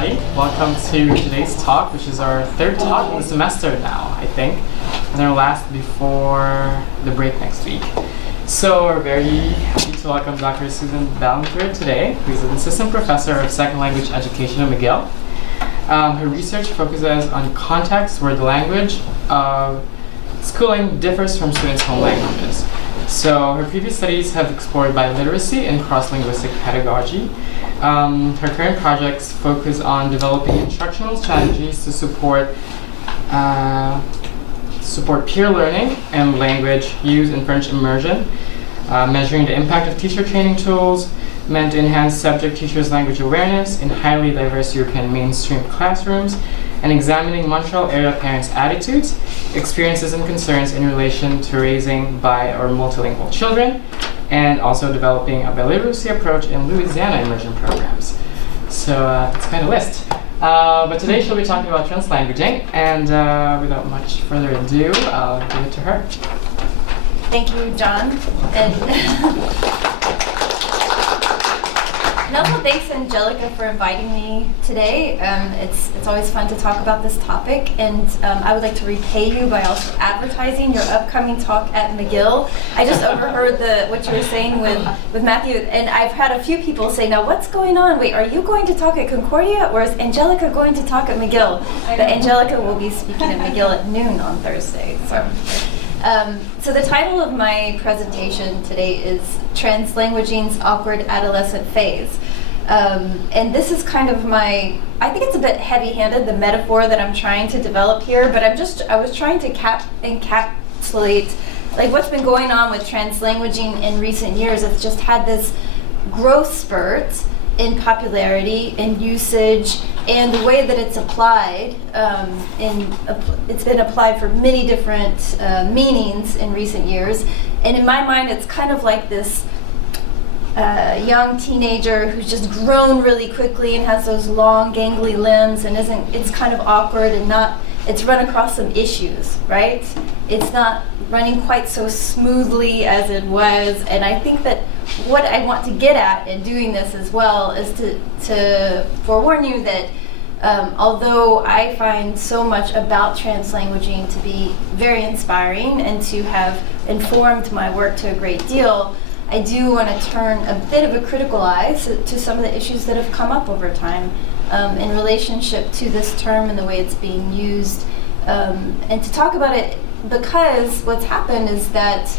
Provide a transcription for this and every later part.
everybody. Welcome to today's talk, which is our third talk of the semester now, I think, and our last before the break next week. So we're very happy to welcome Dr. Susan Ballinger today, who's an assistant professor of second language education at McGill. Her research focuses on contexts where the language of schooling differs from students' home languages. So her previous studies have explored biliteracy and cross-linguistic pedagogy. Her current projects focus on developing instructional strategies to support peer learning and language use in French immersion, measuring the impact of teacher training tools meant to enhance subject teachers' language awareness in highly diverse European mainstream classrooms, and examining Montreal area parents' attitudes, experiences, and concerns in relation to raising bi or multilingual children, and also developing a biliteracy approach in Louisiana immersion programs. So that's kind of a list. But today she'll be talking about translanguaging, and without much further ado, I'll give it to her. Thank you, John. And also thanks, Angelica, for inviting me today. It's always fun to talk about this topic, and I would like to repay you by also advertising your upcoming talk at McGill. I just overheard what you were saying with Matthew, and I've had a few people say, now what's going on? Wait, are you going to talk at Concordia, or is Angelica going to talk at McGill? But Angelica will be speaking at McGill at noon on Thursday. So the title of my presentation today is Translanguaging's Awkward Adolescent Phase. And this is kind of I think it's a bit heavy-handed, the metaphor that I'm trying to develop here, but I was trying to encapsulate like what's been going on with translanguaging in recent years. It's just had this growth spurt in popularity, in usage, and the way that it's applied. It's been applied for many different meanings in recent years. And in my mind, it's kind of like this young teenager who's just grown really quickly and has those long, gangly limbs, and it's kind of awkward and it's run across some issues, right? It's not running quite so smoothly as it was, and I think that what I want to get at in doing this as well is to forewarn you that although I find so much about translanguaging to be very inspiring and to have informed my work to a great deal, I do want to turn a bit of a critical eye to some of the issues that have come up over time in relationship to this term and the way it's being used, and to talk about it because what's happened is that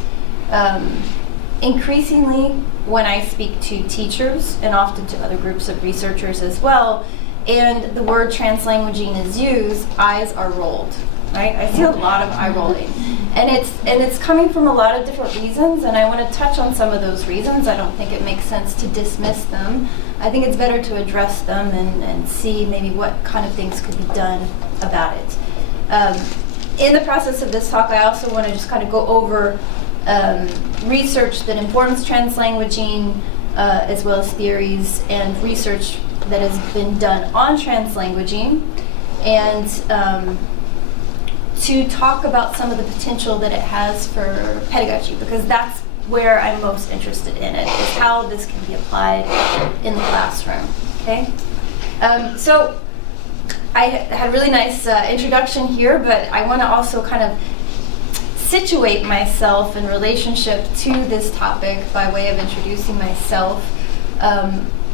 increasingly when I speak to teachers and often to other groups of researchers as well, and the word translanguaging is used, eyes are rolled, right? I see a lot of eye rolling. And it's coming from a lot of different reasons, and I want to touch on some of those reasons. I don't think it makes sense to dismiss them. I think it's better to address them and see maybe what kind of things could be done about it. In the process of this talk, I also want to just kind of go over research that informs translanguaging, as well as theories and research that has been done on translanguaging, and to talk about some of the potential that it has for pedagogy, because that's where I'm most interested in it, is how this can be applied in the classroom. Okay, so I had a really nice introduction here, but I want to also kind of situate myself in relationship to this topic by way of introducing myself,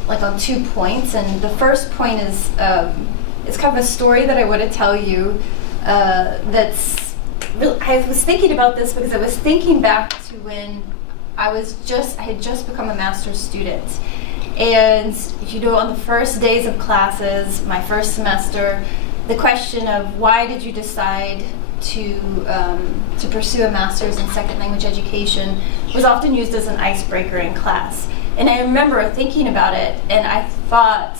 like on 2 points. And the first point is kind of a story that I want to tell you. That's really, I was thinking about this because I was thinking back to when I had just become a master's student. And, on the first days of classes, my first semester, the question of why did you decide to pursue a master's in second language education was often used as an icebreaker in class. And I remember thinking about it, and I thought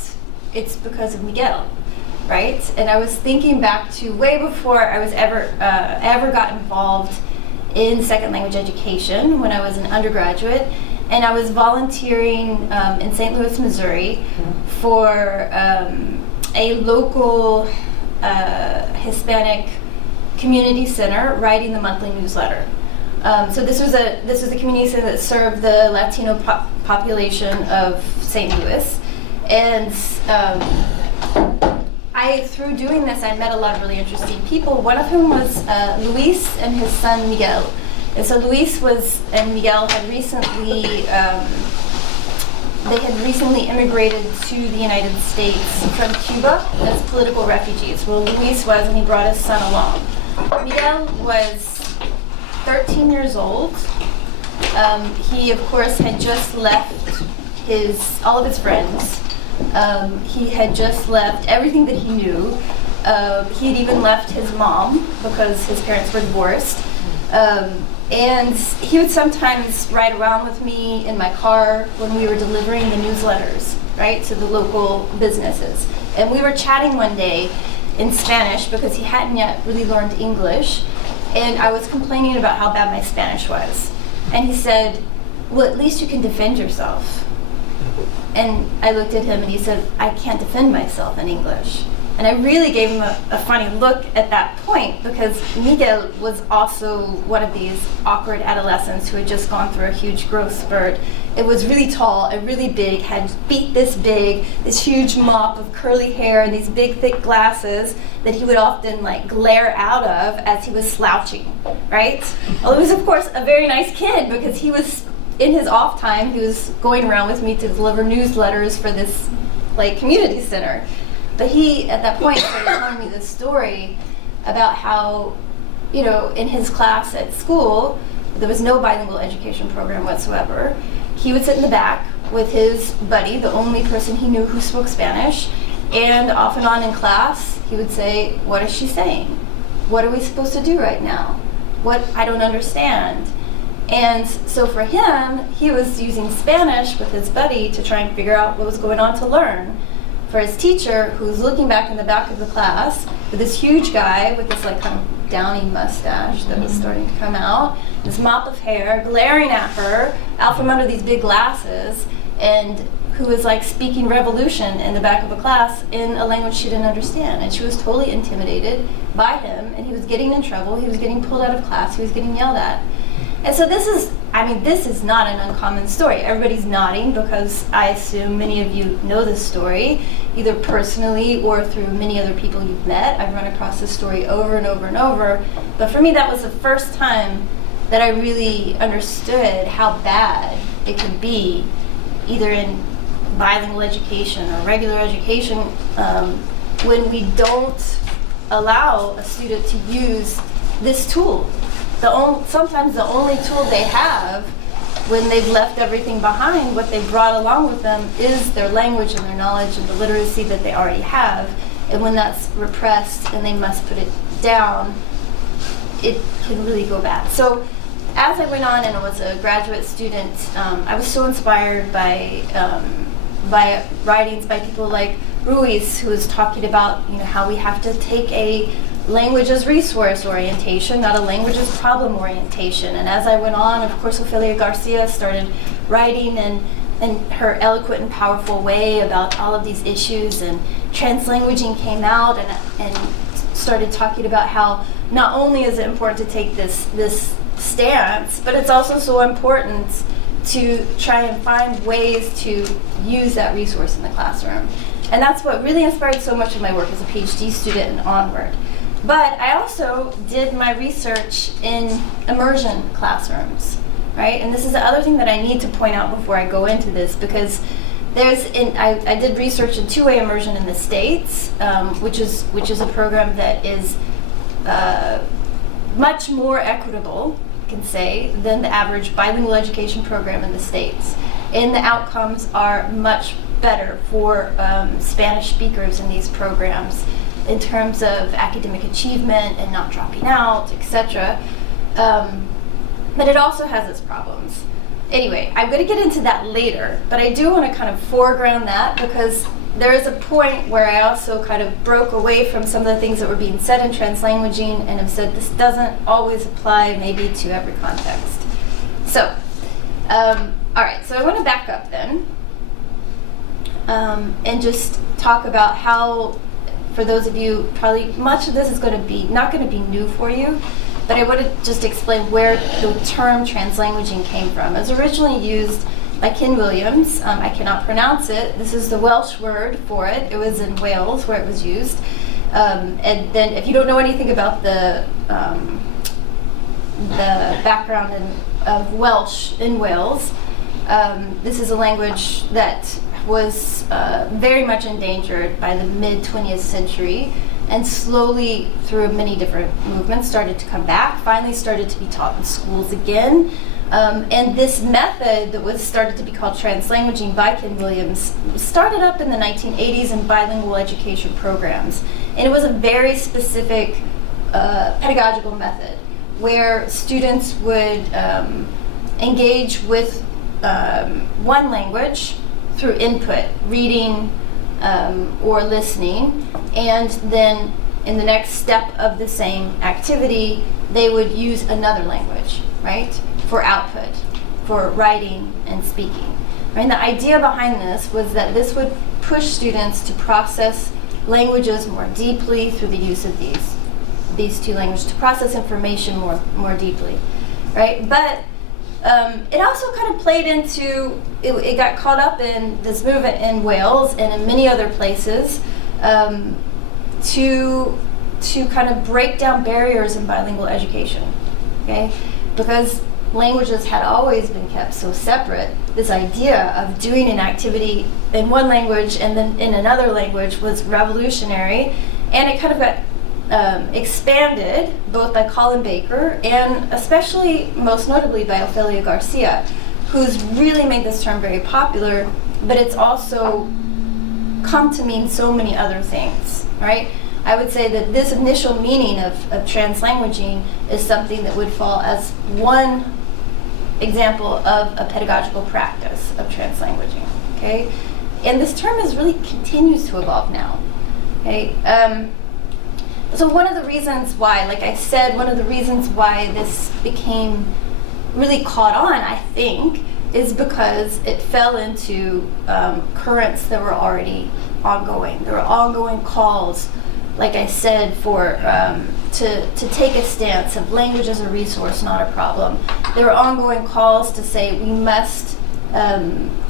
it's because of McGill, right? And I was thinking back to way before I was ever got involved in second language education when I was an undergraduate. And I was volunteering in St. Louis, Missouri for a local Hispanic community center writing the monthly newsletter. So this was a community center that served the Latino population of St. Louis. And through doing this, I met a lot of really interesting people, one of whom was Luis and his son Miguel. And so Luis and Miguel had recently, immigrated to the United States from Cuba as political refugees. Well, Luis was, and he brought his son along. Miguel was 13 years old. He, of course, had just left all of his friends. He had just left everything that he knew. He had even left his mom because his parents were divorced. And he would sometimes ride around with me in my car when we were delivering the newsletters, right, to the local businesses. And we were chatting one day in Spanish because he hadn't yet really learned English. And I was complaining about how bad my Spanish was. And he said, well, at least you can defend yourself. And I looked at him and he said, I can't defend myself in English. And I really gave him a funny look at that point because Miguel was also one of these awkward adolescents who had just gone through a huge growth spurt. It was really tall and really big, had feet this big, this huge mop of curly hair and these big thick glasses that he would often like glare out of as he was slouching, right? Well, he was of course a very nice kid because he was, in his off time, he was going around with me to deliver newsletters for this like community center. But he, at that point, started telling me this story about how, you know, in his class at school, there was no bilingual education program whatsoever. He would sit in the back with his buddy, the only person he knew who spoke Spanish, and off and on in class, he would say, what is she saying? What are we supposed to do right now? I don't understand. And so for him, he was using Spanish with his buddy to try and figure out what was going on to learn. For his teacher, who's looking back in the back of the class with this huge guy with this like kind of downy mustache that was starting to come out, this mop of hair, glaring at her out from under these big glasses, and who was like speaking revolution in the back of a class in a language she didn't understand. And she was totally intimidated by him, and he was getting in trouble, he was getting pulled out of class, he was getting yelled at. And so this is not an uncommon story. Everybody's nodding because I assume many of you know this story, either personally or through many other people you've met. I've run across this story over and over and over. But for me, that was the first time that I really understood how bad it could be, either in bilingual education or regular education, when we don't allow a student to use this tool. Sometimes the only tool they have when they've left everything behind, what they brought along with them is their language and their knowledge and the literacy that they already have. And when that's repressed and they must put it down, it can really go bad. So as I went on and I was a graduate student, I was so inspired by writings by people like Ruiz, who was talking about how we have to take a language as resource orientation, not a language as problem orientation. And as I went on, of course, Ofelia Garcia started writing in her eloquent and powerful way about all of these issues, and Translanguaging came out and started talking about how not only is it important to take this stance, but it's also so important to try and find ways to use that resource in the classroom. And that's what really inspired so much of my work as a PhD student and onward. But I also did my research in immersion classrooms, right? And this is the other thing that I need to point out before I go into this, because I did research in two-way immersion in the States, which is a program that is much more equitable, I can say, than the average bilingual education program in the States. And the outcomes are much better for Spanish speakers in these programs in terms of academic achievement and not dropping out, etc. But it also has its problems. Anyway, I'm going to get into that later, but I do want to kind of foreground that because there is a point where I also kind of broke away from some of the things that were being said in translanguaging and have said this doesn't always apply maybe to every context. So, all right, so I want to back up then and just talk about how, for those of you, probably much of this is not going to be new for you, but I want to just explain where the term translanguaging came from. It was originally used by Ken Williams. I cannot pronounce it. This is the Welsh word for it. It was in Wales where it was used. And then if you don't know anything about the background of Welsh in Wales, this is a language that was very much endangered by the mid-20th century, and slowly through many different movements started to come back, finally started to be taught in schools again. And this method that was started to be called translanguaging by Ken Williams started up in the 1980s in bilingual education programs. And it was a very specific pedagogical method where students would engage with one language through input, reading or listening, and then in the next step of the same activity, they would use another language, right, for output, for writing and speaking. Right? And the idea behind this was that this would push students to process languages more deeply through the use of these two languages, to process information more deeply, right? But it also kind of played into, it got caught up in this movement in Wales and in many other places to kind of break down barriers in bilingual education, okay? Because languages had always been kept so separate, this idea of doing an activity in one language and then in another language was revolutionary, and it kind of got expanded both by Colin Baker and especially, most notably, by Ofelia Garcia, who's really made this term very popular, but it's also come to mean so many other things, right? I would say that this initial meaning of translanguaging is something that would fall as one example of a pedagogical practice of translanguaging, okay? And this term is really continues to evolve now, okay? So one of the reasons why, like I said, one of the reasons why this became really caught on, I think, is because it fell into currents that were already ongoing. There were ongoing calls, like I said, for to take a stance of language as a resource, not a problem. There were ongoing calls to say we must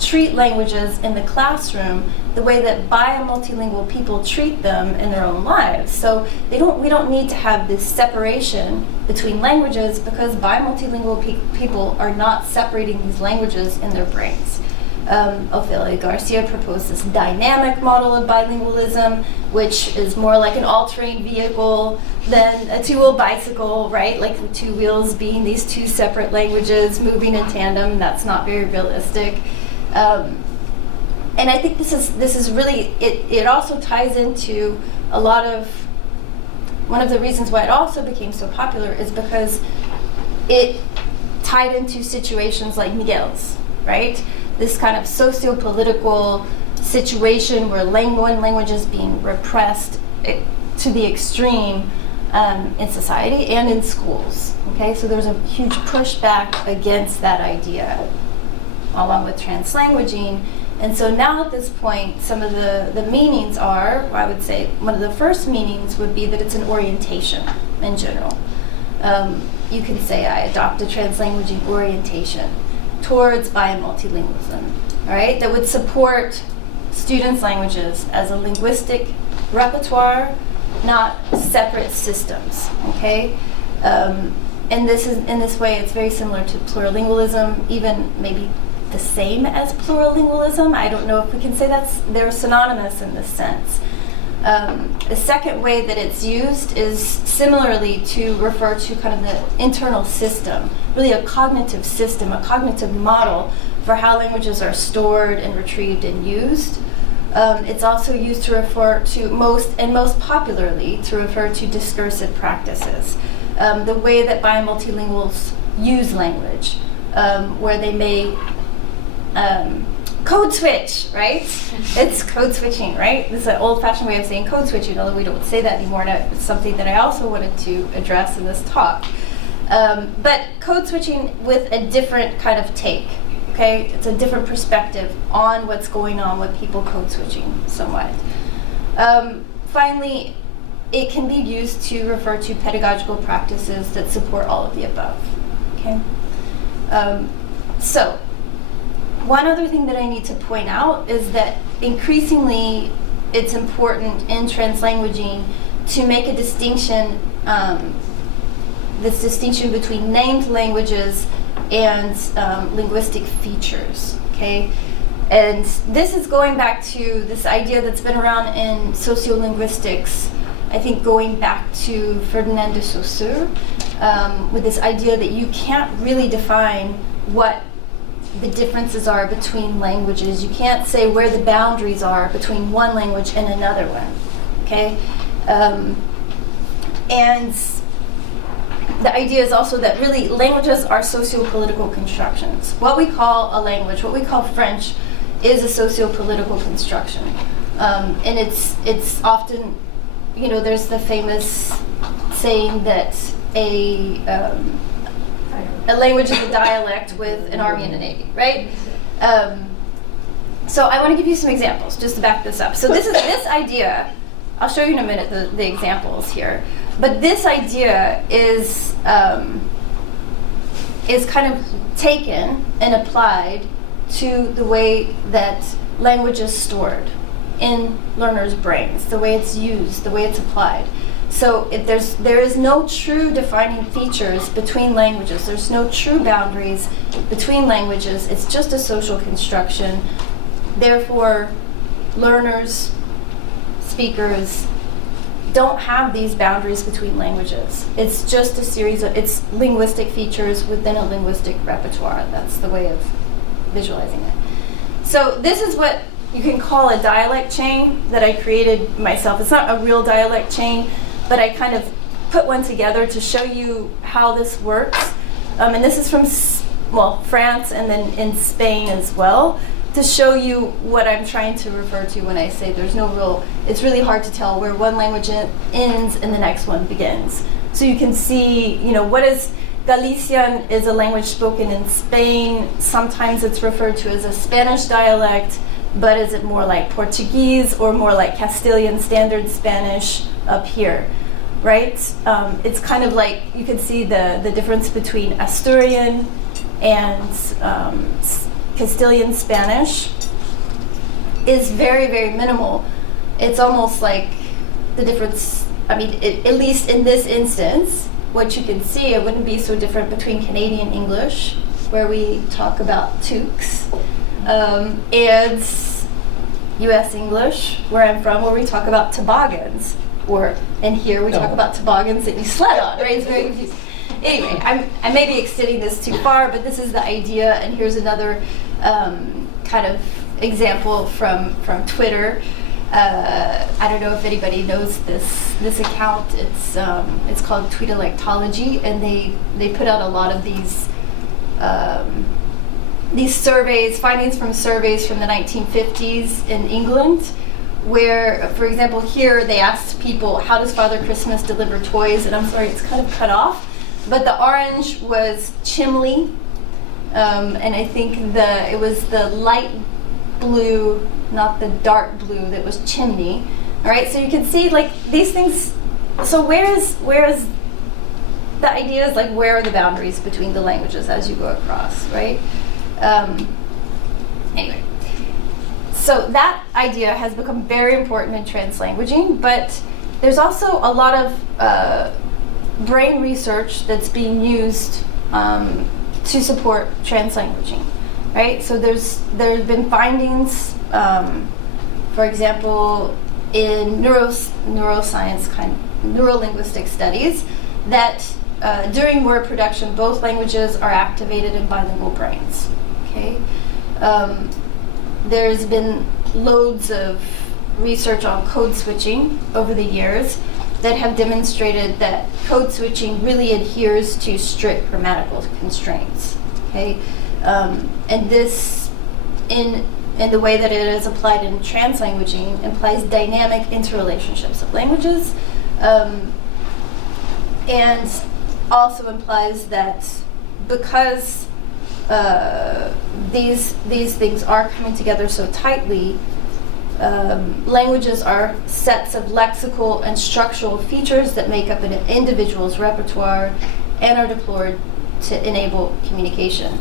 treat languages in the classroom the way that multilingual people treat them in their own lives. So we don't need to have this separation between languages because multilingual people are not separating these languages in their brains. Ofelia Garcia proposed this dynamic model of bilingualism, which is more like an all-terrain vehicle than a two-wheel bicycle, right? Like the two wheels being these two separate languages moving in tandem. That's not very realistic. And I think this is really, it also ties into a lot of, one of the reasons why it also became so popular is because it tied into situations like McGill's, right? This kind of socio-political situation where one language is being repressed to the extreme in society and in schools. Okay, so there's a huge pushback against that idea, along with translanguaging. And so now at this point, some of the meanings are, I would say, one of the first meanings would be that it's an orientation in general. You can say, I adopt a translanguaging orientation towards multilingualism, all right, that would support students' languages as a linguistic repertoire, not separate systems, okay? And this is, in this way, it's very similar to plurilingualism, even maybe the same as plurilingualism. I don't know if we can say they're synonymous in this sense. The second way that it's used is similarly to refer to kind of the internal system, really a cognitive system, a cognitive model for how languages are stored and retrieved and used. It's also used to refer to most popularly to refer to discursive practices, the way that multilinguals use language, where they may code switch, right? It's code switching, right? This is an old-fashioned way of saying code switching, although we don't say that anymore, and it's something that I also wanted to address in this talk. But code switching with a different kind of take, okay? It's a different perspective on what's going on with people code switching somewhat. Finally, it can be used to refer to pedagogical practices that support all of the above, okay? So, one other thing that I need to point out is that increasingly it's important in translanguaging to make a distinction, this distinction between named languages and linguistic features, okay? And this is going back to this idea that's been around in sociolinguistics, I think going back to Ferdinand de Saussure, with this idea that you can't really define what the differences are between languages. You can't say where the boundaries are between one language and another one, okay? And the idea is also that really languages are socio-political constructions. What we call a language, what we call French, is a socio-political construction. And it's often, you know, there's the famous saying that a language is a dialect with an army and a navy, right? So I want to give you some examples just to back this up. So this idea, I'll show you in a minute the examples here, but this idea is kind of taken and applied to the way that language is stored in learners' brains, the way it's used, the way it's applied. So there is no true defining features between languages. There's no true boundaries between languages. It's just a social construction. Therefore, learners, speakers, don't have these boundaries between languages. It's just a series of, it's linguistic features within a linguistic repertoire. That's the way of visualizing it. So this is what you can call a dialect chain that I created myself. It's not a real dialect chain, but I kind of put one together to show you how this works. And this is from, France and then in Spain as well, to show you what I'm trying to refer to when I say there's no real, it's really hard to tell where one language ends and the next one begins. So you can see, you know, what is, Galician is a language spoken in Spain. Sometimes it's referred to as a Spanish dialect, but is it more like Portuguese or more like Castilian Standard Spanish up here, right? It's kind of like, you can see the difference between Asturian and Castilian Spanish is very, very minimal. It's almost like the difference, I mean, at least in this instance, what you can see, it wouldn't be so different between Canadian English, where we talk about toques, and US English, where I'm from, where we talk about toboggans, and here we talk about toboggans that you sled on, right? It's very confusing. Anyway, I may be extending this too far, but this is the idea, and here's another kind of example from Twitter. I don't know if anybody knows this account. It's called Dialect and they put out a lot of these surveys, findings from surveys from the 1950s in England, where, for example, here they asked people, how does Father Christmas deliver toys? And I'm sorry, it's kind of cut off, but the orange was chimley, and I think it was the light blue, not the dark blue, that was chimney. All right, so you can see like these things. So where is the idea is like, where are the boundaries between the languages as you go across, right? Anyway, so that idea has become very important in translanguaging, but there's also a lot of brain research that's being used to support translanguaging, right? So there's been findings, for example, in neuroscience, neurolinguistic studies, that during word production, both languages are activated in bilingual brains. Okay, there's been loads of research on code switching over the years that have demonstrated that code switching really adheres to strict grammatical constraints. Okay, and this, in the way that it is applied in translanguaging, implies dynamic interrelationships of languages, and also implies that because these things are coming together so tightly, languages are sets of lexical and structural features that make up an individual's repertoire and are deployed to enable communication.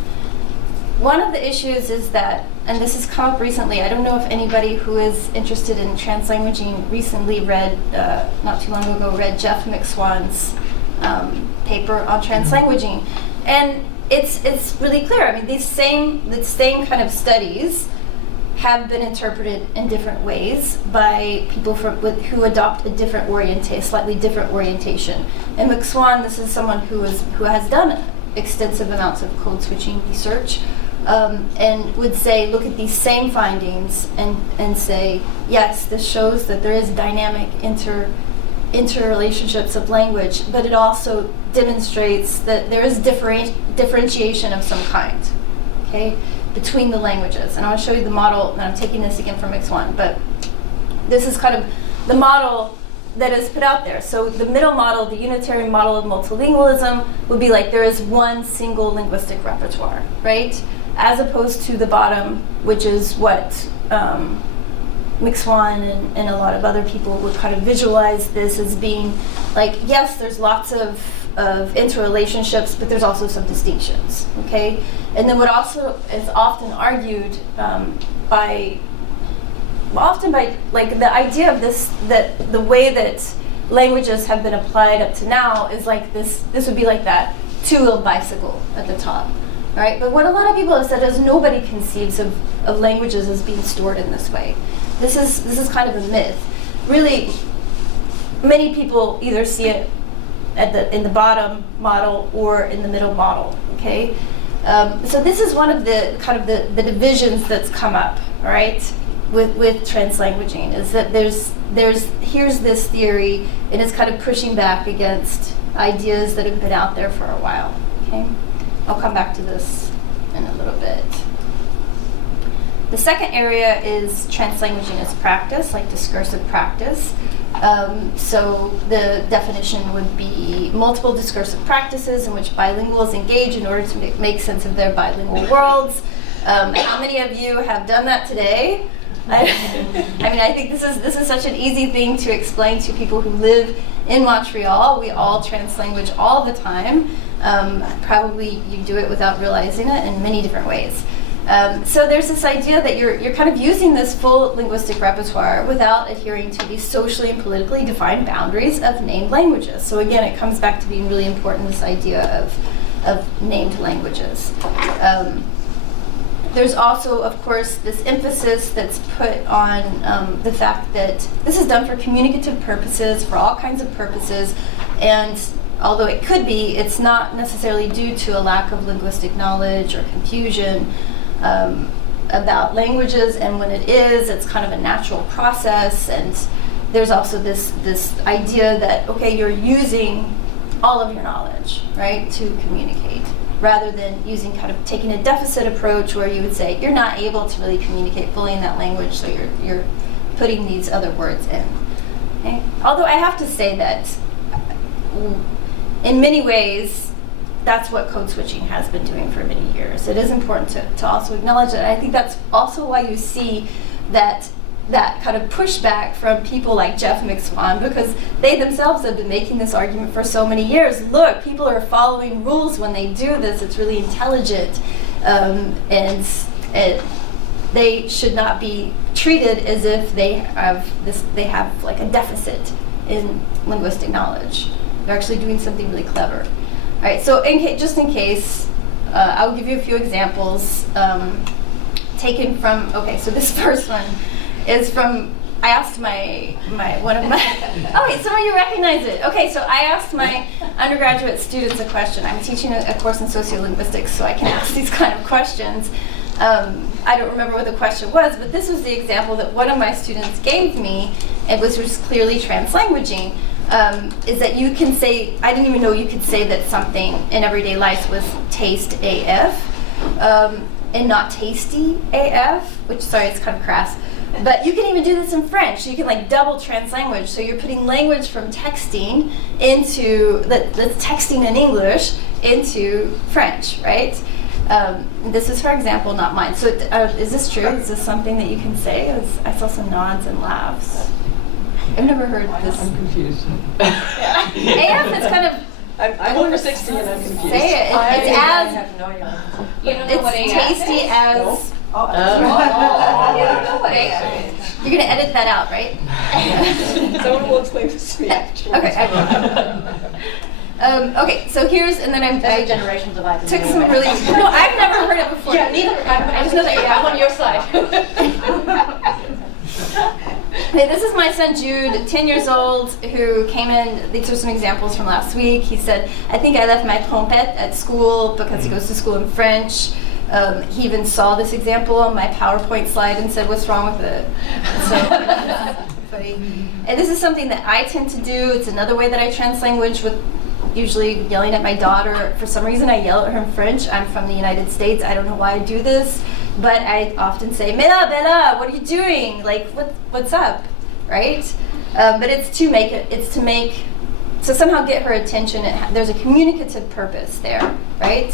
one of the issues is that, and this has come up recently, I don't know if anybody who is interested in translanguaging recently read, not too long ago, read Jeff McSwan's paper on translanguaging. And it's really clear. I mean, the same kind of studies have been interpreted in different ways by people who adopt a slightly different orientation. And McSwan, this is someone who has done extensive amounts of code switching research, and would say, look at these same findings and say, yes, this shows that there is dynamic interrelationships of language, but it also demonstrates that there is differentiation of some kind, okay, between the languages. And I want to show you the model, and I'm taking this again from X1, but this is kind of the model that is put out there. So the middle model, the unitary model of multilingualism, would be like there is one single linguistic repertoire, right? As opposed to the bottom, which is what McSwan and a lot of other people would kind of visualize this as being like, yes, there's lots of interrelationships, but there's also some distinctions, okay? And then what also is often argued by like the idea of this, that the way that languages have been applied up to now is like this would be like that two-wheeled bicycle at the top, right? But what a lot of people have said is nobody conceives of languages as being stored in this way. This is kind of a myth. Really, many people either see it in the bottom model or in the middle model, okay? So this is one of the kind of the divisions that's come up, all right, with translanguaging, is that here's this theory, and it's kind of pushing back against ideas that have been out there for a while, okay? I'll come back to this in a little bit. The second area is translanguaging as practice, like discursive practice. So the definition would be multiple discursive practices in which bilinguals engage in order to make sense of their bilingual worlds. How many of you have done that today? I mean, I think this is such an easy thing to explain to people who live in Montreal. We all translanguage all the time. Probably you do it without realizing it in many different ways. So there's this idea that you're kind of using this full linguistic repertoire without adhering to these socially and politically defined boundaries of named languages. So again, it comes back to being really important, this idea of named languages. There's also, of course, this emphasis that's put on the fact that this is done for communicative purposes, for all kinds of purposes, and although it could be, it's not necessarily due to a lack of linguistic knowledge or confusion about languages, and when it is, it's kind of a natural process. And there's also this idea that, okay, you're using all of your knowledge, right, to communicate, rather than using kind of taking a deficit approach where you would say you're not able to really communicate fully in that language, so you're putting these other words in. Okay? Although I have to say that in many ways, that's what code switching has been doing for many years. It is important to also acknowledge it. And I think that's also why you see that kind of pushback from people like Jeff McSwan, because they themselves have been making this argument for so many years. Look, people are following rules when they do this. It's really intelligent, and they should not be treated as if they have like a deficit in linguistic knowledge. They're actually doing something really clever. All right, so just in case, I'll give you a few examples taken from, okay, so this first one is from, I asked one of my, oh wait, some of you recognize it. Okay, so I asked my undergraduate students a question. I'm teaching a course in sociolinguistics, so I can ask these kind of questions. I don't remember what the question was, but this was the example that one of my students gave me, and which was clearly translanguaging. Is that you can say, I didn't even know you could say that something in everyday life was taste AF, and not tasty AF, which, sorry, it's kind of crass. But you can even do this in French. So you can like double translanguage. So you're putting language from texting into, that's texting in English, into French, right? This is, for example, not mine. So is this true? Is this something that you can say? I saw some nods and laughs. I've never heard this. I'm confused. AF is kind of I'm over 60 and I'm confused. Say it. It's as You don't know what it's AI tasty is? as. Oh. You don't know what AI is. You're gonna edit that out, right? Someone will explain this to me afterwards. Okay, I will. Okay, so here's, and then I generations of items. took some really. No, I've never heard it before. Yeah, neither. I just know that I'm on your side. Okay, this is my son Jude, 10 years old, who came in. These are some examples from last week. He said, I think I left my trompette at school because he goes to school in French. He even saw this example on my PowerPoint slide and said, what's wrong with it? So, funny. And this is something that I tend to do. It's another way that I translanguage, with usually yelling at my daughter. For some reason, I yell at her in French. I'm from the United States. I don't know why I do this. But I often say, Bella, Bella, what are you doing? Like, what's up, right? But it's to somehow get her attention. There's a communicative purpose there, right?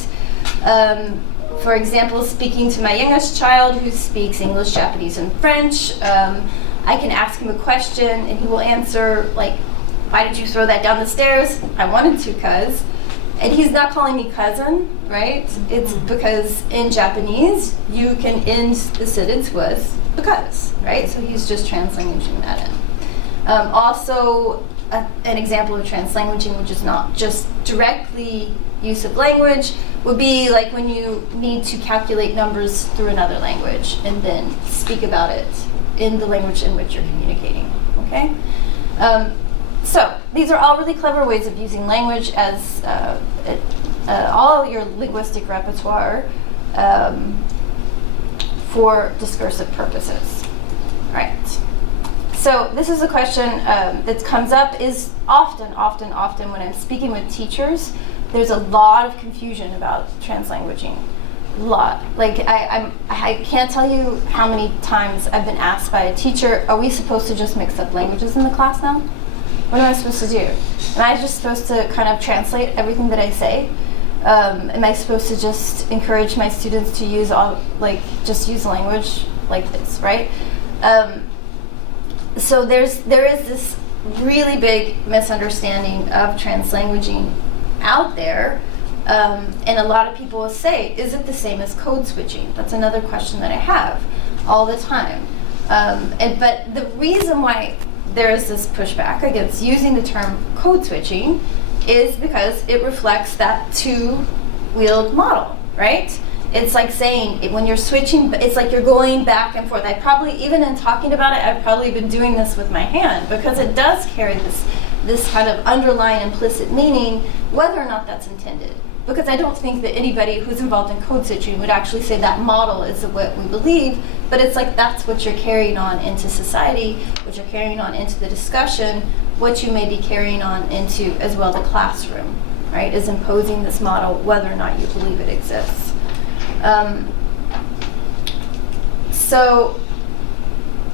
For example, speaking to my youngest child who speaks English, Japanese, and French, I can ask him a question and he will answer, like, why did you throw that down the stairs? I wanted to, cuz. And he's not calling me cousin, right? It's because in Japanese, you can end the sentence with because, right? So he's just translanguaging that in. Also, an example of translanguaging, which is not just directly use of language, would be like when you need to calculate numbers through another language and then speak about it in the language in which you're communicating, okay? So these are all really clever ways of using language as all your linguistic repertoire for discursive purposes. All right. So this is a question that comes up is often when I'm speaking with teachers. There's a lot of confusion about translanguaging. A lot. Like I can't tell you how many times I've been asked by a teacher, are we supposed to just mix up languages in the class now? What am I supposed to do? Am I just supposed to kind of translate everything that I say? Am I supposed to just encourage my students to use just use language like this, right? So there is this really big misunderstanding of translanguaging out there, and a lot of people will say, is it the same as code switching? That's another question that I have all the time. But the reason why there is this pushback against using the term code switching is because it reflects that two-wheeled model, right? It's like saying when you're switching, it's like you're going back and forth. Even in talking about it, I've probably been doing this with my hand because it does carry this kind of underlying implicit meaning, whether or not that's intended. Because I don't think that anybody who's involved in code switching would actually say that model is what we believe, but it's like that's what you're carrying on into society, what you're carrying on into the discussion, what you may be carrying on into as well the classroom, right, is imposing this model whether or not you believe it exists. So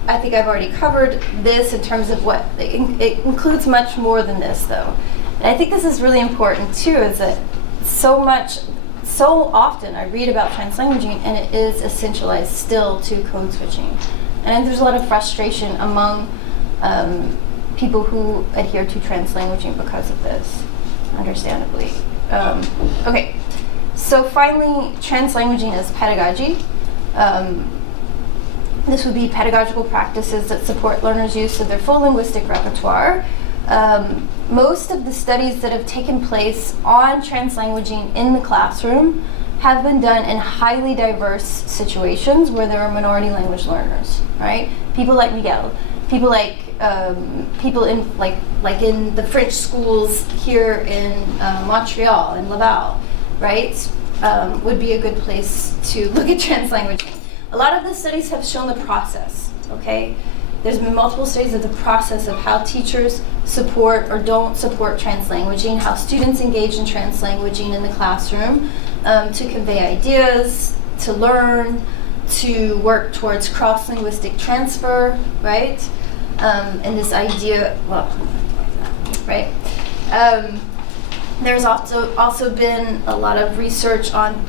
I think I've already covered this in terms of what, it includes much more than this though. And I think this is really important too, is that so often I read about translanguaging and it is essentialized still to code switching. And there's a lot of frustration among people who adhere to translanguaging because of this, understandably. Okay, so finally, translanguaging is pedagogy. This would be pedagogical practices that support learners' use of their full linguistic repertoire. Most of the studies that have taken place on translanguaging in the classroom have been done in highly diverse situations where there are minority language learners, right? People like McGill, people like people in like in the French schools here in Montreal and Laval, right? Would be a good place to look at translanguaging. A lot of the studies have shown the process, okay? There's been multiple studies of the process of how teachers support or don't support translanguaging, how students engage in translanguaging in the classroom to convey ideas, to learn, to work towards cross-linguistic transfer, right? And this idea, well, right? There's also been a lot of research on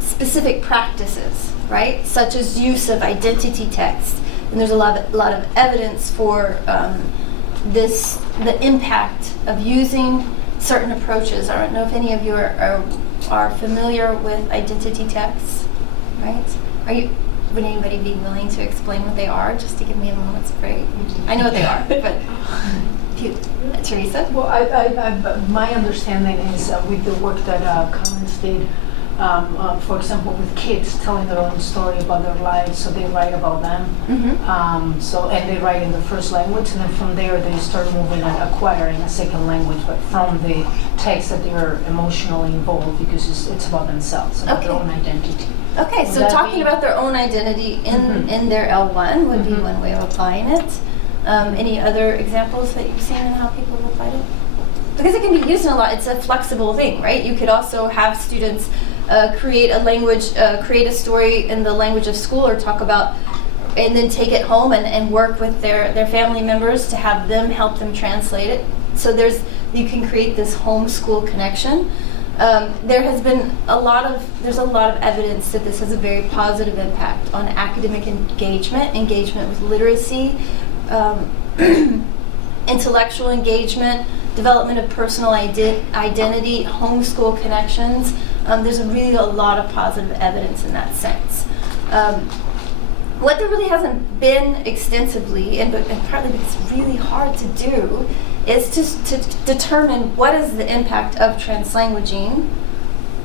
specific practices, right? Such as use of identity text. And there's a lot of evidence for the impact of using certain approaches. I don't know if any of you are familiar with identity texts, right? Would anybody be willing to explain what they are, just to give me a moment's break? I know what they are, but Teresa? Well, my understanding is with the work that Collins did, for example, with kids telling their own story about their lives, so they write about them. And they write in the first language, and then from there they start moving and acquiring a second language, but from the text that they're emotionally involved, because it's about themselves, about their own identity. Okay, so talking about their own identity in their L1 would be one way of applying it. Any other examples that you've seen in how people have applied it? Because it can be used in a lot. It's a flexible thing, right? You could also have students create a language, create a story in the language of school, or talk about, and then take it home and work with their family members to have them help them translate it. So you can create this homeschool connection. There's a lot of evidence that this has a very positive impact on academic engagement with literacy, intellectual engagement, development of personal identity, homeschool connections. There's really a lot of positive evidence in that sense. What there really hasn't been extensively, and partly because it's really hard to do, is to determine what is the impact of translanguaging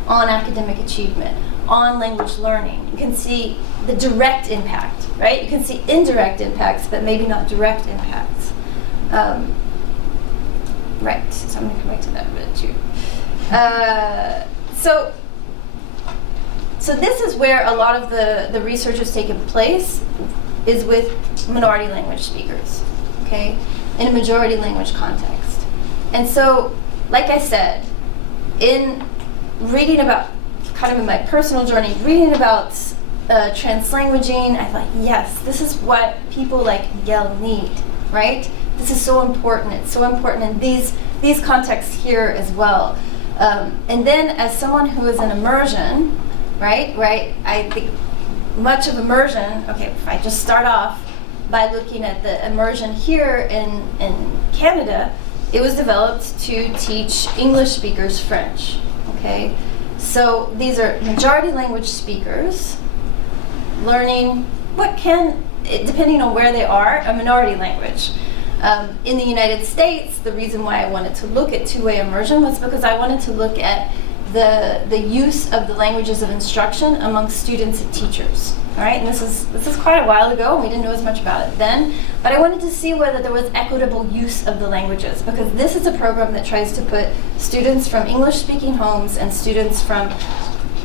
on academic achievement, on language learning. You can see the direct impact, right? You can see indirect impacts, but maybe not direct impacts. Right, so I'm going to come back to that a bit too. So this is where a lot of the research has taken place, is with minority language speakers, okay, in a majority language context. And so, like I said, in reading about, kind of in my personal journey, reading about translanguaging, I thought, yes, this is what people like McGill need, right? This is so important. It's so important in these contexts here as well. And then, as someone who is in immersion, right? I think much of immersion. Okay, if I just start off by looking at the immersion here in Canada, it was developed to teach English speakers French. Okay, so these are majority language speakers learning what can, depending on where they are, a minority language. In the United States, the reason why I wanted to look at two-way immersion was because I wanted to look at the use of the languages of instruction among students and teachers. All right, and this is quite a while ago, and we didn't know as much about it then, but I wanted to see whether there was equitable use of the languages, because this is a program that tries to put students from English-speaking homes and students from,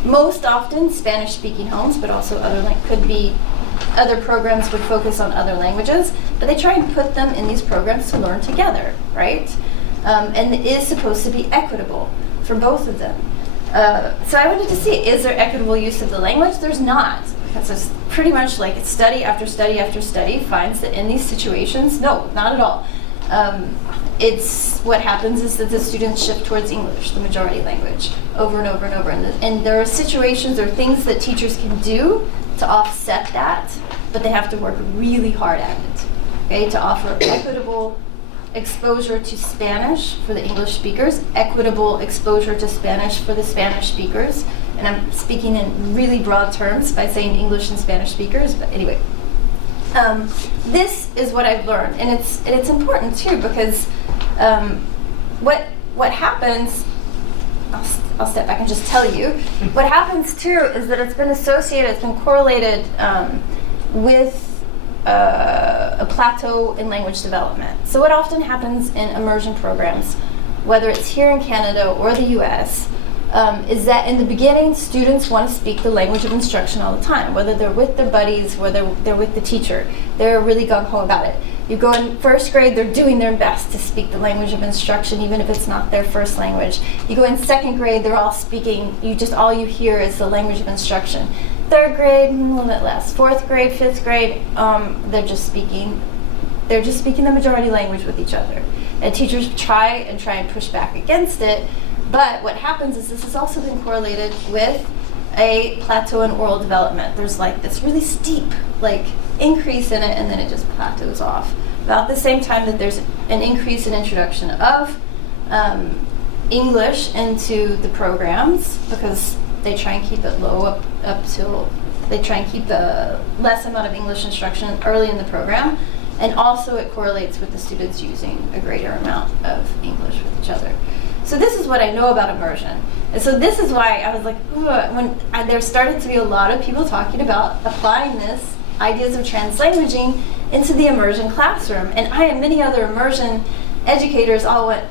most often, Spanish-speaking homes, but also other programs would focus on other languages, but they try and put them in these programs to learn together, right? And it is supposed to be equitable for both of them. So I wanted to see, is there equitable use of the language? There's not. That's just pretty much like study after study after study finds that in these situations, no, not at all. It's what happens is that the students shift towards English, the majority language, over and over and over. And there are situations or things that teachers can do to offset that, but they have to work really hard at it, okay, to offer equitable exposure to Spanish for the English speakers, equitable exposure to Spanish for the Spanish speakers, and I'm speaking in really broad terms by saying English and Spanish speakers, but anyway. This is what I've learned, and it's important too, because what happens, I'll step back and just tell you, what happens too is that it's been associated, it's been correlated with a plateau in language development. So what often happens in immersion programs, whether it's here in Canada or the US, is that in the beginning, students want to speak the language of instruction all the time, whether they're with their buddies, whether they're with the teacher. They're really gung-ho about it. You go in first grade, they're doing their best to speak the language of instruction, even if it's not their first language. You go in second grade, they're all speaking, all you hear is the language of instruction. Third grade, a little bit less. Fourth grade, fifth grade, they're just speaking the majority language with each other. And teachers try and push back against it. But what happens is this has also been correlated with a plateau in oral development. There's like this really steep increase in it, and then it just plateaus off. About the same time that there's an increase in introduction of English into the programs because they try and keep it low up till they try and keep the less amount of English instruction early in the program, and also it correlates with the students using a greater amount of English with each other. So this is what I know about immersion. And so this is why I was like, when there started to be a lot of people talking about applying this ideas of translanguaging into the immersion classroom. And I and many other immersion educators all went,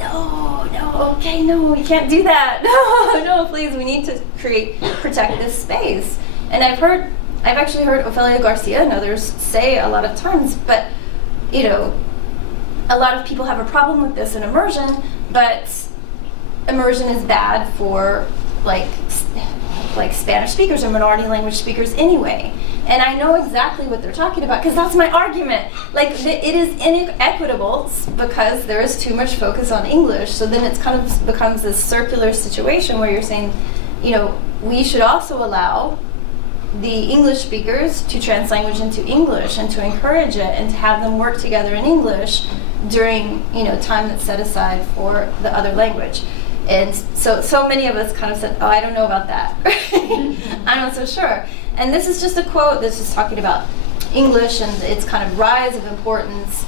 no, we can't do that. No, please, we need to protect this space. And I've actually heard Ofelia Garcia and others say a lot of times, but a lot of people have a problem with this in immersion, but immersion is bad for like Spanish speakers or minority language speakers anyway. And I know exactly what they're talking about because that's my argument. Like it is inequitable because there is too much focus on English. So then it's kind of becomes this circular situation where you're saying, we should also allow the English speakers to translanguage into English and to encourage it and to have them work together in English during time that's set aside for the other language. And so many of us kind of said, I don't know about that. I'm not so sure. And this is just a quote that's just talking about English and its kind of rise of importance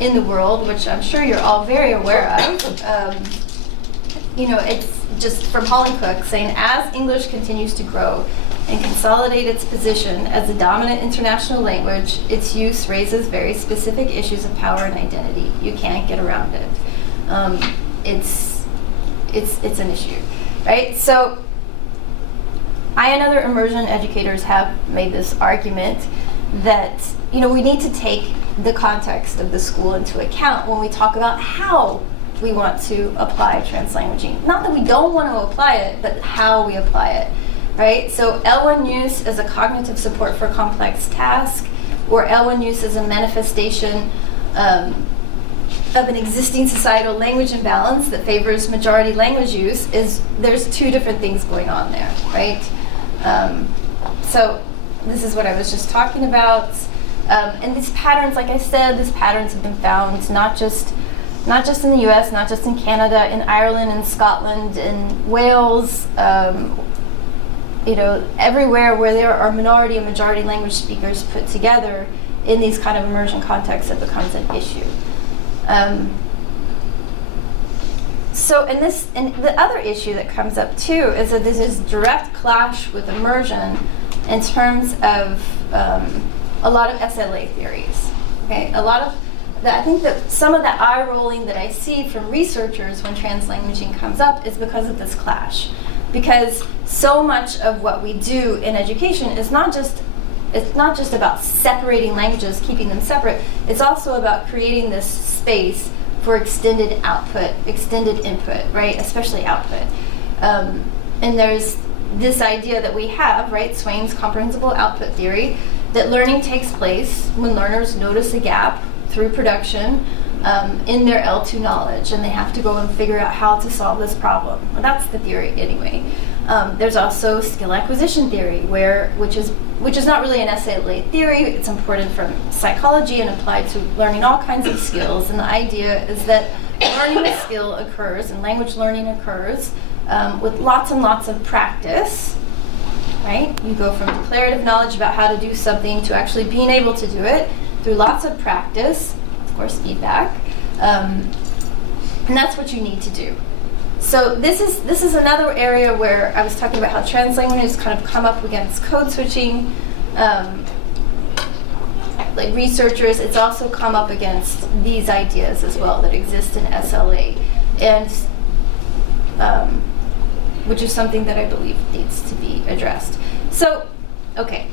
in the world, which I'm sure you're all very aware of. It's just from Hollencook saying, as English continues to grow and consolidate its position as the dominant international language, its use raises very specific issues of power and identity. You can't get around it. It's an issue, right? So I and other immersion educators have made this argument that we need to take the context of the school into account when we talk about how we want to apply translanguaging. Not that we don't want to apply it, but how we apply it, right? So L1 use as a cognitive support for complex tasks, or L1 use as a manifestation of an existing societal language imbalance that favors majority language use, there's two different things going on there, right? So this is what I was just talking about. And these patterns, like I said, these patterns have been found not just in the US, not just in Canada, in Ireland, in Scotland, in Wales, everywhere where there are minority and majority language speakers put together in these kind of immersion contexts, it becomes an issue. And the other issue that comes up too is that there's this direct clash with immersion in terms of a lot of SLA theories. Okay, I think that some of that eye rolling that I see from researchers when translanguaging comes up is because of this clash. Because so much of what we do in education is not just about separating languages, keeping them separate. It's also about creating this space for extended output, extended input, right? Especially output. And there's this idea that we have, right? Swain's comprehensible output theory, that learning takes place when learners notice a gap through production in their L2 knowledge, and they have to go and figure out how to solve this problem. Well, that's the theory anyway. There's also skill acquisition theory, which is not really an SLA theory. It's imported from psychology and applied to learning all kinds of skills. And the idea is that learning a skill occurs and language learning occurs with lots and lots of practice. Right? You go from declarative knowledge about how to do something to actually being able to do it through lots of practice, of course, feedback, and that's what you need to do. So this is another area where I was talking about how translanguages kind of come up against code switching. Like researchers, it's also come up against these ideas as well that exist in SLA, and which is something that I believe needs to be addressed. So, okay.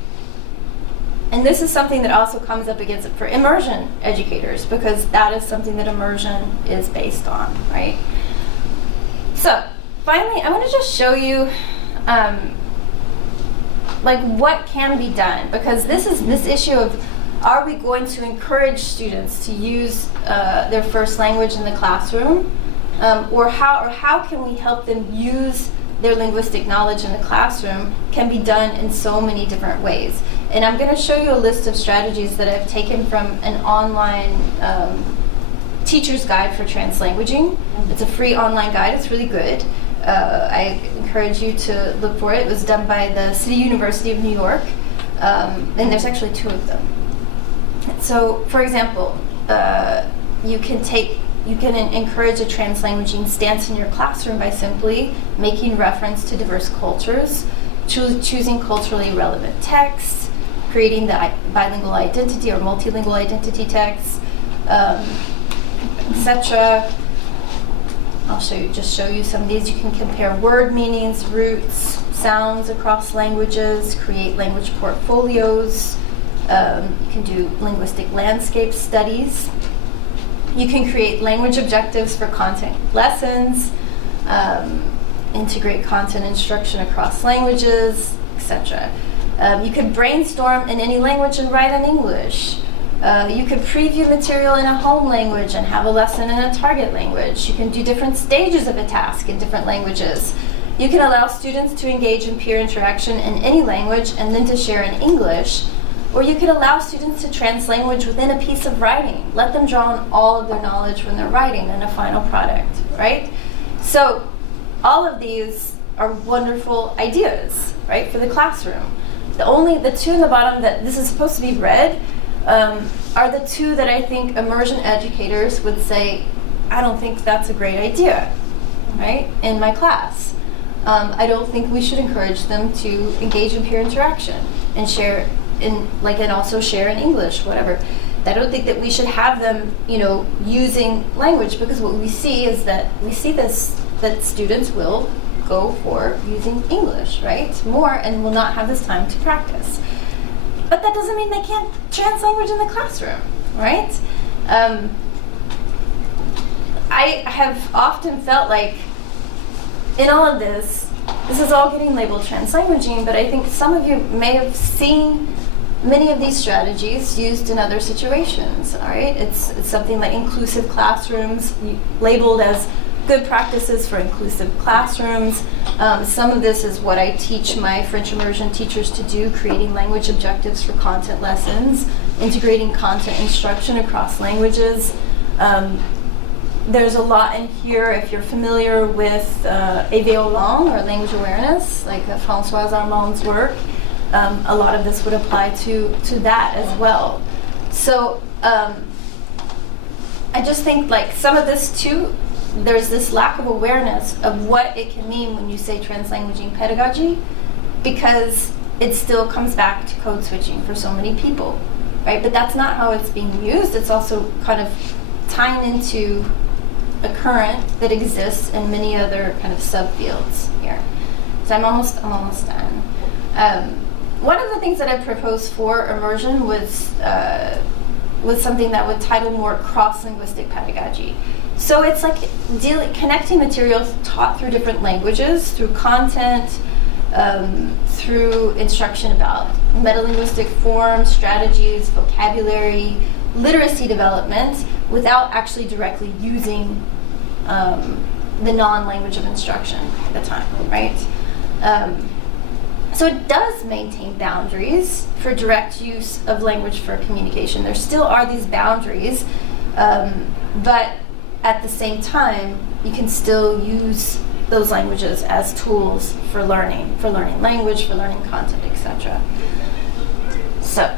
And this is something that also comes up against it for immersion educators, because that is something that immersion is based on, right? So, finally, I want to just show you like what can be done, because this issue of, are we going to encourage students to use their first language in the classroom, or how can we help them use their linguistic knowledge in the classroom, can be done in so many different ways. And I'm going to show you a list of strategies that I've taken from an online Teacher's Guide for Translanguaging. It's a free online guide. It's really good. I encourage you to look for it. It was done by the City University of New York, and there's actually 2 of them. So, for example, you can encourage a translanguaging stance in your classroom by simply making reference to diverse cultures, choosing culturally relevant texts, creating the bilingual identity or multilingual identity texts, etc. I'll show you some of these. You can compare word meanings, roots, sounds across languages, create language portfolios. You can do linguistic landscape studies. You can create language objectives for content lessons, integrate content instruction across languages, etc. You could brainstorm in any language and write in English. You could preview material in a home language and have a lesson in a target language. You can do different stages of a task in different languages. You can allow students to engage in peer interaction in any language and then to share in English. Or you could allow students to translanguage within a piece of writing. Let them draw on all of their knowledge when they're writing in a final product, right? So all of these are wonderful ideas, right, for the classroom. The 2 in the bottom that this is supposed to be read are the 2 that I think immersion educators would say, I don't think that's a great idea, right, in my class. I don't think we should encourage them to engage in peer interaction and share and also share in English, whatever. I don't think that we should have them, using language, because what we see is that that students will go for using English, right, more, and will not have this time to practice. But that doesn't mean they can't translanguage in the classroom, right? I have often felt like in all of this is all getting labeled translanguaging, but I think some of you may have seen many of these strategies used in other situations, all right? It's something like inclusive classrooms, labeled as good practices for inclusive classrooms. Some of this is what I teach my French immersion teachers to do, creating language objectives for content lessons, integrating content instruction across languages. There's a lot in here if you're familiar with éveil langue or language awareness, like Françoise Armand's work. A lot of this would apply to that as well. So I just think like some of this too, there's this lack of awareness of what it can mean when you say translanguaging pedagogy, because it still comes back to code switching for so many people, right? But that's not how it's being used. It's also kind of tying into a current that exists in many other kind of subfields here. So I'm almost done. One of the things that I proposed for immersion was something that would title more cross-linguistic pedagogy. So it's like connecting materials taught through different languages, through content, through instruction about metalinguistic forms, strategies, vocabulary, literacy development, without actually directly using the non-language of instruction at the time, right? So it does maintain boundaries for direct use of language for communication. There still are these boundaries, but at the same time, you can still use those languages as tools for learning language, for learning content, etc. So,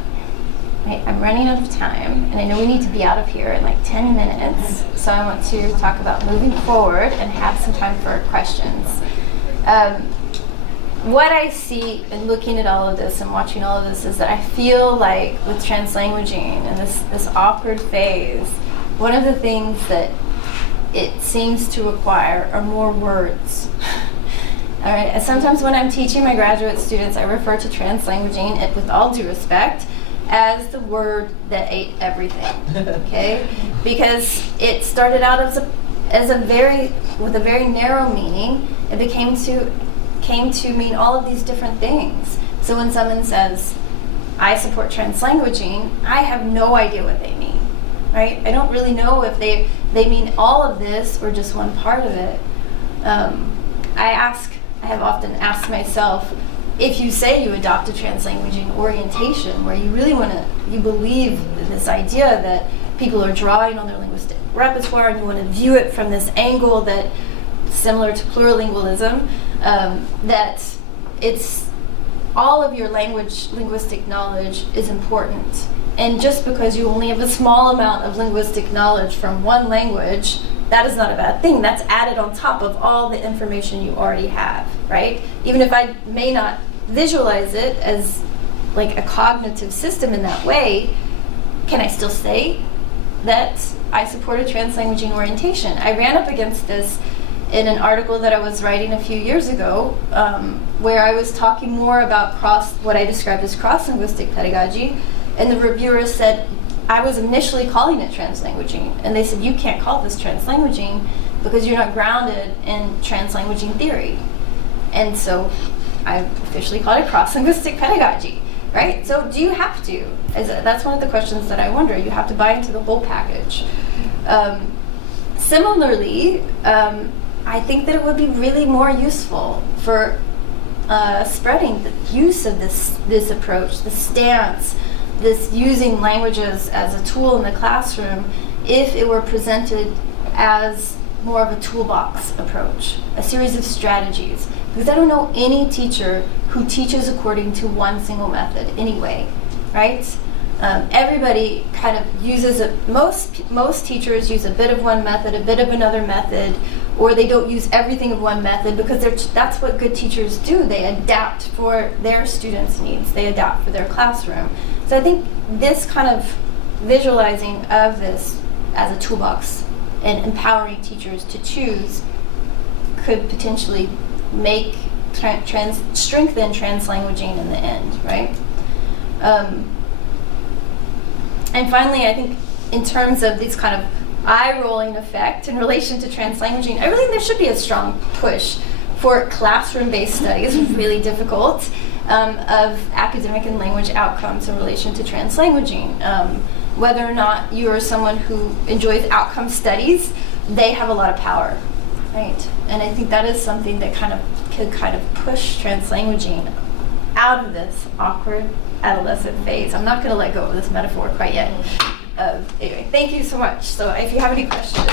I'm running out of time, and I know we need to be out of here in like 10 minutes, so I want to talk about moving forward and have some time for questions. What I see in looking at all of this and watching all of this is that I feel like with translanguaging and this awkward phase, one of the things that it seems to require are more words. All right. And sometimes when I'm teaching my graduate students, I refer to translanguaging, with all due respect, as the word that ate everything. Okay, because it started out with a very narrow meaning. It came to mean all of these different things. So when someone says, "I support translanguaging," I have no idea what they mean. Right? I don't really know if they mean all of this or just one part of it. I have often asked myself, if you say you adopt a translanguaging orientation where you really you believe in this idea that people are drawing on their linguistic repertoire and you want to view it from this angle that, similar to plurilingualism, that it's all of your linguistic knowledge is important. And just because you only have a small amount of linguistic knowledge from one language, that is not a bad thing. That's added on top of all the information you already have, right? Even if I may not visualize it as like a cognitive system in that way, can I still say that I support a translanguaging orientation? I ran up against this in an article that I was writing a few years ago, where I was talking more about what I described as cross-linguistic pedagogy, and the reviewer said, I was initially calling it translanguaging, and they said, you can't call this translanguaging because you're not grounded in translanguaging theory. And so I officially called it cross-linguistic pedagogy, right? So do you have to? That's one of the questions that I wonder. You have to buy into the whole package. Similarly, I think that it would be really more useful for spreading the use of this approach, the stance, this using languages as a tool in the classroom, if it were presented as more of a toolbox approach, a series of strategies. Because I don't know any teacher who teaches according to one single method anyway, right? Everybody kind of uses most teachers use a bit of one method, a bit of another method, or they don't use everything of one method because that's what good teachers do. They adapt for their students' needs. They adapt for their classroom. So I think this kind of visualizing of this as a toolbox and empowering teachers to choose could potentially make strengthen translanguaging in the end, right? And finally, I think in terms of this kind of eye-rolling effect in relation to translanguaging, I really think there should be a strong push for classroom-based studies, really difficult, of academic and language outcomes in relation to translanguaging. Whether or not you are someone who enjoys outcome studies, they have a lot of power, right? And I think that is something that could push translanguaging out of this awkward adolescent phase. I'm not going to let go of this metaphor quite yet. Anyway, thank you so much. So if you have any questions.